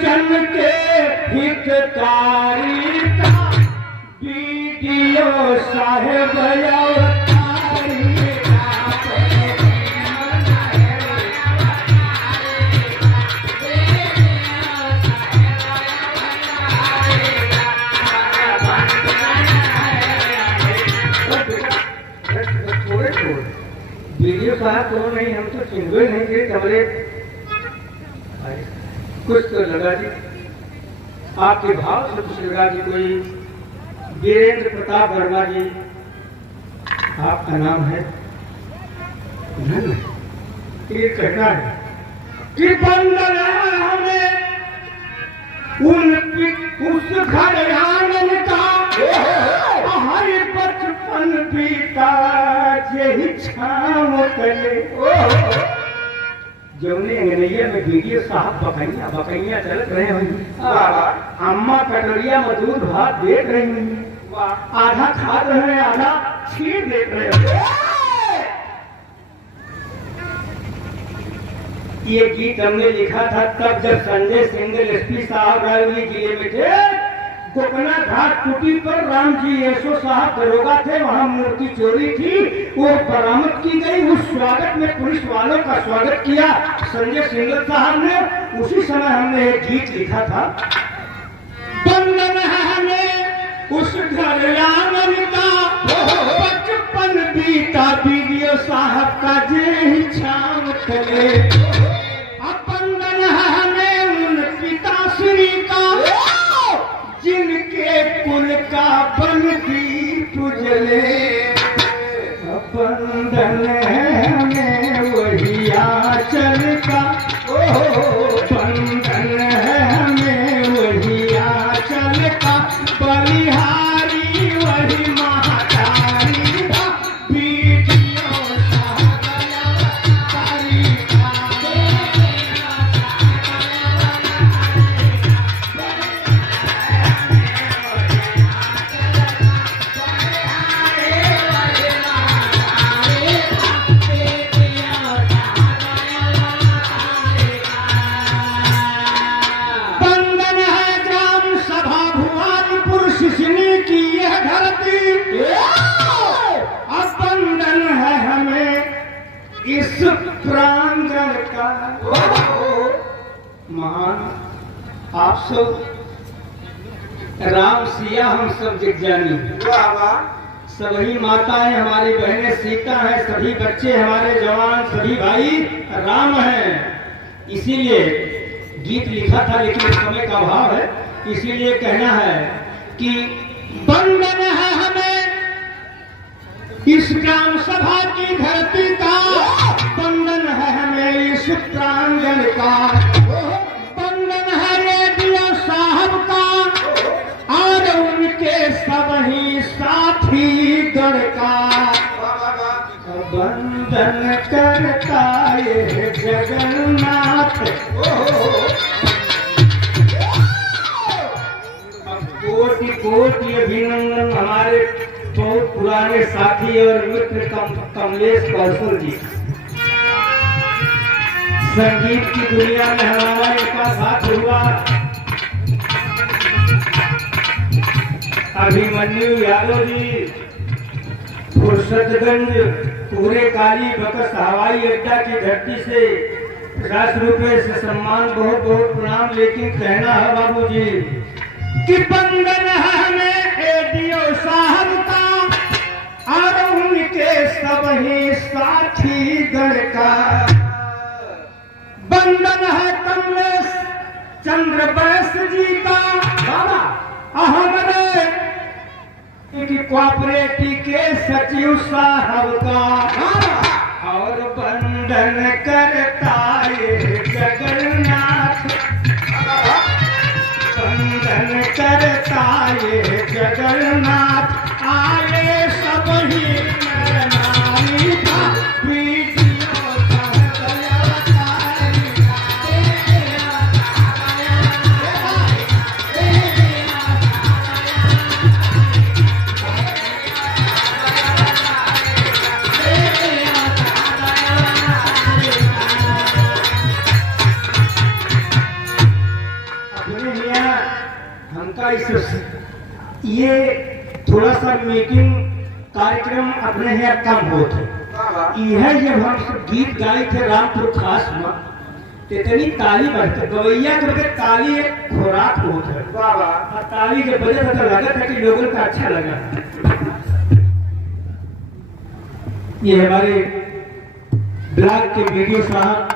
जन के हितकारी का वीडियो साहेब वीडियो साहब तो नहीं, हम तो चिन्हे नहीं थे कमरे। कुछ तो लगा जी, आपके भाव से कुछ लगा जी। कोई वीरेंद्र प्रताप वर्मा जी आपका नाम है? नहीं, ये कहना है कि बंदर हमें उस घर आंगन का हर बचपन बीता यही छाव करे। जौने अंगनैया में वीडियो साहब बकैया चलत रहे होंगे, अम्मा कटोरिया मजदूर भात देख रही होंगी, आधा खा रहे हैं आधा छीन देख रहे होंगे। ये गीत हमने लिखा था तब जब संजय सिंगल एसपी साहब रायबरेली जिले में थे। कोकना घाट कुटी पर राम जी एसओ साहब दरोगा थे, वहाँ मूर्ति चोरी थी, वो बरामद की गई। उस स्वागत में पुलिस वालों का स्वागत किया संजय सिंगल साहब ने। उसी समय हमने एक गीत लिखा था, बंधन है हमें उस घर आंगन का बचपन बीता वीडियो साहब का जे छाम चले। बंधन है हमें उन पिताश्री का जिनके कुल का बन दीप जले। बंधन है हमें वही आंचल का, बंधन है हमें वही आंचल का, बलिहारी वही महातारी का वीडियो प्रांगण का। महान आप सब राम सिया हम सब दिग्जानी, सभी माताएं हमारी बहनें सीता हैं, सभी बच्चे हमारे जवान, सभी भाई राम हैं। इसीलिए गीत लिखा था, लेकिन समय का अभाव है, इसीलिए कहना है कि बंधन है हमें इस ग्राम सभा की धरती का, बंधन है हमें इस प्रांगण का, बंधन है रेडियो साहब का और उनके सभी साथी गण का। बंधन करता ये जगन्नाथ। कोटि कोटि अभिनंदन हमारे बहुत पुराने साथी और मित्र कमलेश कौशल जी। संगीत की दुनिया में हमारा इनका साथ हुआ। अभिमन्यु यादव जी फुर्सतगंज पूरे काली बकस हवाई अड्डा की धरती से 50 रुपए से सम्मान, बहुत बहुत प्रणाम। लेकिन कहना है बाबू जी कि बंधन है हमें रेडियो साहब का और उनके सभी साथी गण का, बंधन है कमलेश चंद्र बैस जी का, हमारे कोऑपरेटिव के सचिव साहब का, और बंधन करता ये जगन्नाथ, बंधन करता ये जगन्नाथ। आए सब ही नारी का वीडियो ये थोड़ा सा मेकिंग कार्यक्रम अपने यहाँ कम होते यह जब हम सब गीत गाए थे रामपुर खास में इतनी ताली बजते गवैया तो ताली एक खुराक होता है ताली जब बजे तो लगा था कि लोगों का अच्छा लगा। ये हमारे ब्लॉक के वीडियो साहब